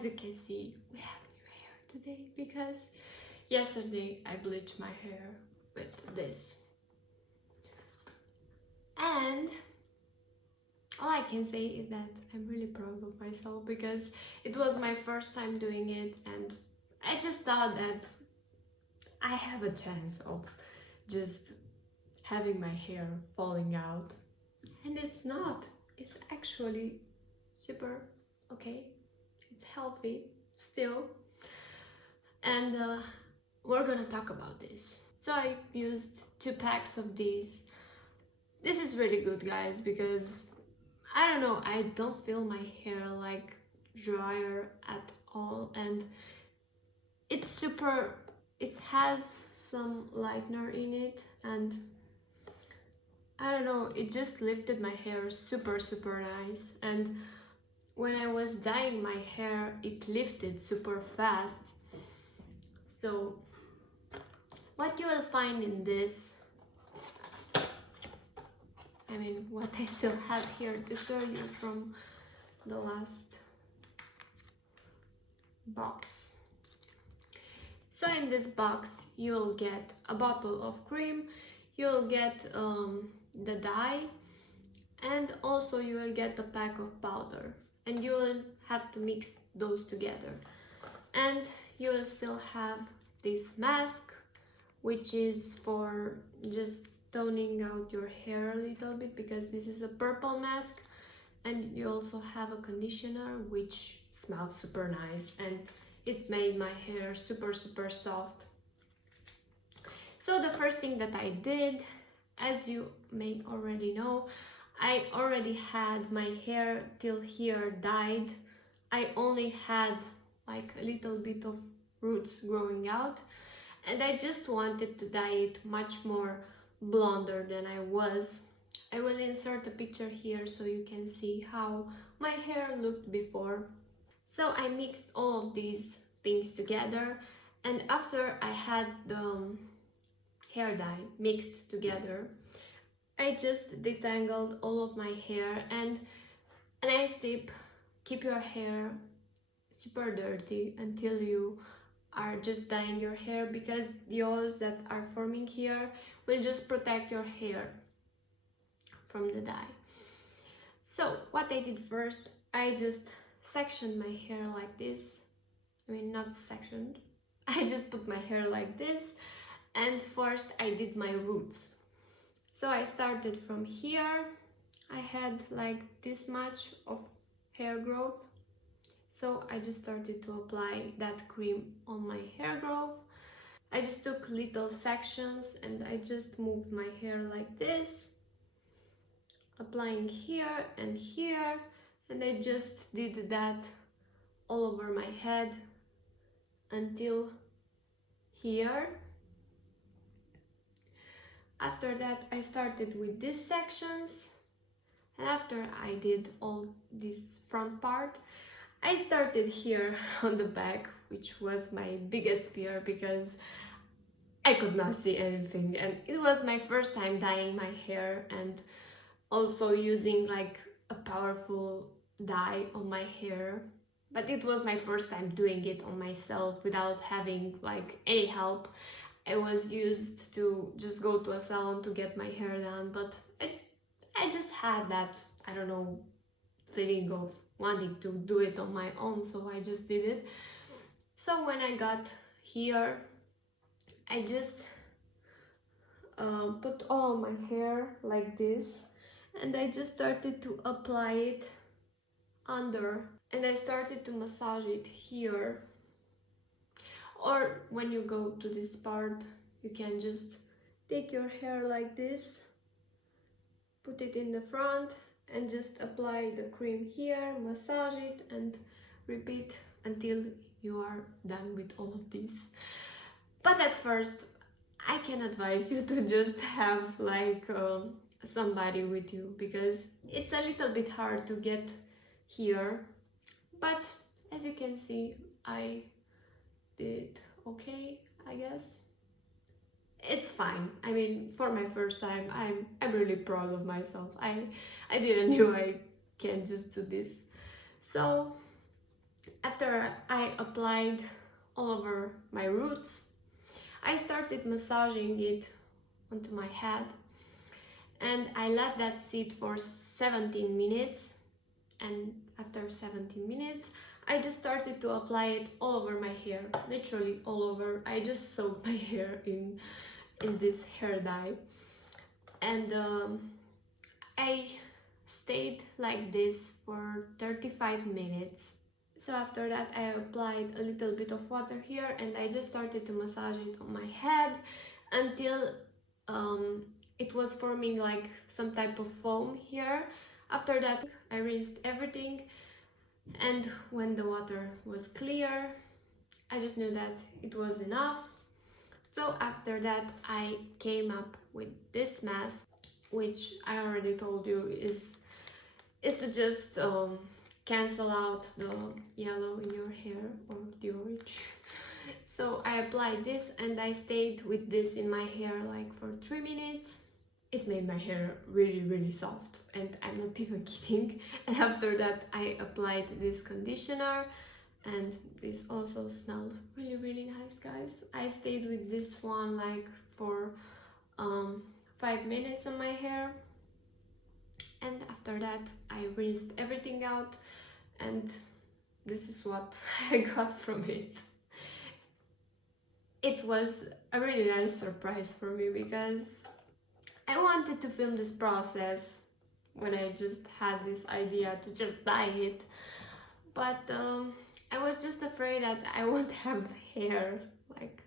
as you can see, we have new hair today because yesterday I bleached my hair with this. And all I can say is that I'm really proud of myself because it was my first time doing it, and I just thought that I have a chance of just having my hair falling out, and it's not. It's actually super okay. It's healthy still, and we're gonna talk about this. So I used 2 packs of these. This is really good, guys, because I don't know, I don't feel my hair like drier at all, and it's super, it has some lightener in it, and I don't know, it just lifted my hair super nice. And when I was dyeing my hair, it lifted super fast. So what you will find in this, I mean, what I still have here to show you from the last box. So in this box you'll get a bottle of cream, you'll get the dye, and also you will get a pack of powder, and you will have to mix those together. And you will still have this mask, which is for just toning out your hair a little bit, because this is a purple mask. And you also have a conditioner which smells super nice, and it made my hair super soft. So the first thing that I did, as you may already know, I already had my hair till here dyed. I only had like a little bit of roots growing out, and I just wanted to dye it much more blonder than I was. I will insert a picture here so you can see how my hair looked before. So I mixed all of these things together, and after I had the hair dye mixed together, I just detangled all of my hair. And a nice tip, keep your hair super dirty until you are just dyeing your hair, because the oils that are forming here will just protect your hair from the dye. So what I did first, I just sectioned my hair like this. I mean, not sectioned, I just put my hair like this, and first I did my roots. So I started from here. I had like this much of hair growth, so I just started to apply that cream on my hair growth. I just took little sections and I just moved my hair like this, applying here and here, and I just did that all over my head until here. After that I started with these sections, and after I did all this front part, I started here on the back, which was my biggest fear because I could not see anything, and it was my first time dyeing my hair and also using like a powerful dye on my hair. But it was my first time doing it on myself without having like any help. I was used to just go to a salon to get my hair done, but I just had that, I don't know, feeling of wanting to do it on my own, so I just did it. So when I got here, I just put all my hair like this, and I just started to apply it under, and I started to massage it here. Or when you go to this part, you can just take your hair like this, put it in the front, and just apply the cream here, massage it, and repeat until you are done with all of this. But at first, I can advise you to just have like somebody with you, because it's a little bit hard to get here. But as you can see, I did okay, I guess. It's fine. I mean, for my first time, I'm really proud of myself. I didn't know I can just do this. So After I applied all over my roots, I started massaging it onto my head, and I let that sit for 17 minutes. And after 17 minutes, I just started to apply it all over my hair, literally all over. I just soaked my hair in this hair dye, and I stayed like this for 35 minutes. So after that, I applied a little bit of water here, and I just started to massage it on my head until it was forming like some type of foam here. After that, I rinsed everything, and when the water was clear, I just knew that it was enough. So after that, I came up with this mask, which I already told you is to just cancel out the yellow in your hair or the orange. So I applied this, and I stayed with this in my hair like for 3 minutes. It made my hair really soft, and I'm not even kidding. And after that, I applied this conditioner, and this also smelled really nice, guys. I stayed with this one like for 5 minutes on my hair, and after that I rinsed everything out, and this is what I got from it. It was a really nice surprise for me, because I wanted to film this process when I just had this idea to just dye it, but I was just afraid that I won't have hair like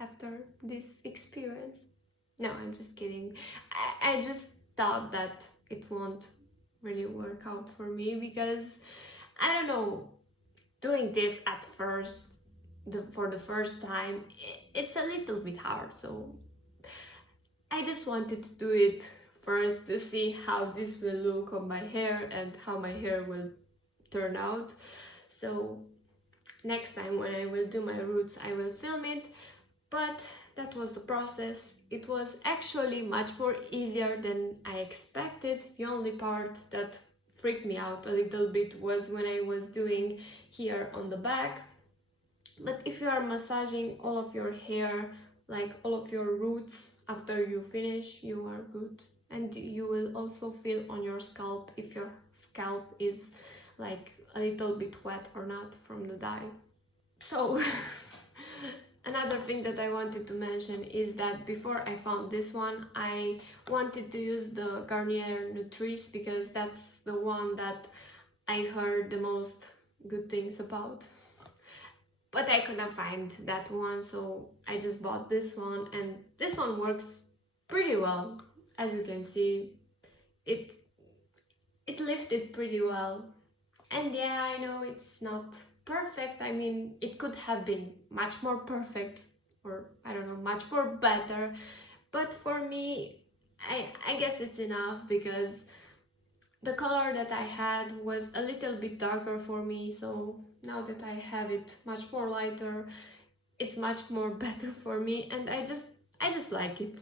after this experience. No, I'm just kidding. I just thought that it won't really work out for me, because I don't know, doing this at first, for the first time, it's a little bit hard. So I just wanted to do it first to see how this will look on my hair and how my hair will turn out. So next time when I will do my roots, I will film it. But that was the process. It was actually much more easier than I expected. The only part that freaked me out a little bit was when I was doing here on the back. But if you are massaging all of your hair, like all of your roots, after you finish, you are good. And you will also feel on your scalp if your scalp is like a little bit wet or not from the dye. So another thing that I wanted to mention is that before I found this one, I wanted to use the Garnier Nutrice, because that's the one that I heard the most good things about. But I couldn't find that one, so I just bought this one, and this one works pretty well. As you can see, it lifted pretty well. And yeah, I know it's not perfect. I mean, it could have been much more perfect, or I don't know, much more better. But for me, I guess it's enough, because the color that I had was a little bit darker for me, so now that I have it much more lighter, it's much more better for me, and I just like it,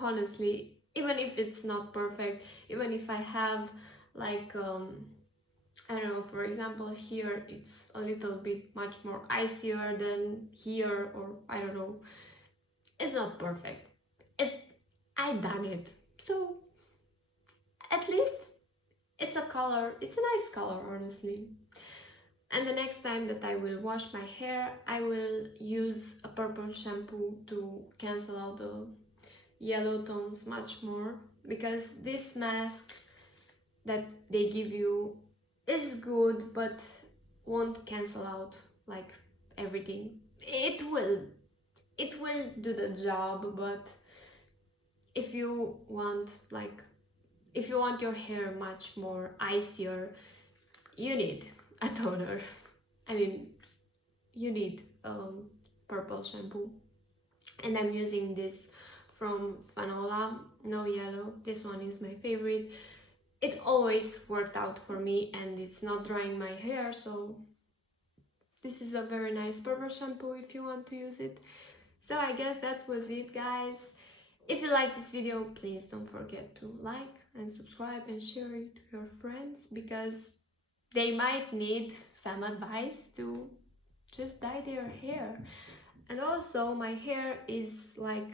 honestly. Even if it's not perfect, even if I have like I don't know, for example, here it's a little bit much more icier than here, or I don't know, it's not perfect. I done it, so at least it's a color, it's a nice color, honestly. And the next time that I will wash my hair, I will use a purple shampoo to cancel out the yellow tones much more, because this mask that they give you is good, but won't cancel out like everything. It will do the job, but if you want your hair much more icier, you need a toner. I mean, you need purple shampoo, and I'm using this from Fanola, no yellow. This one is my favorite. It always worked out for me, and it's not drying my hair, so this is a very nice purple shampoo if you want to use it. So I guess that was it, guys. If you like this video, please don't forget to like and subscribe and share it to your friends, because they might need some advice to just dye their hair. And also my hair is like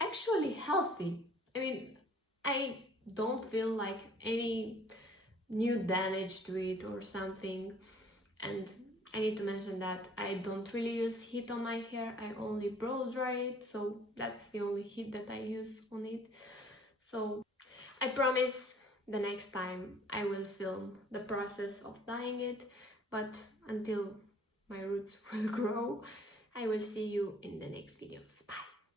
actually healthy. I mean, I don't feel like any new damage to it or something. And I need to mention that I don't really use heat on my hair, I only blow dry it, so that's the only heat that I use on it. So I promise the next time I will film the process of dyeing it, but until my roots will grow, I will see you in the next videos. Bye!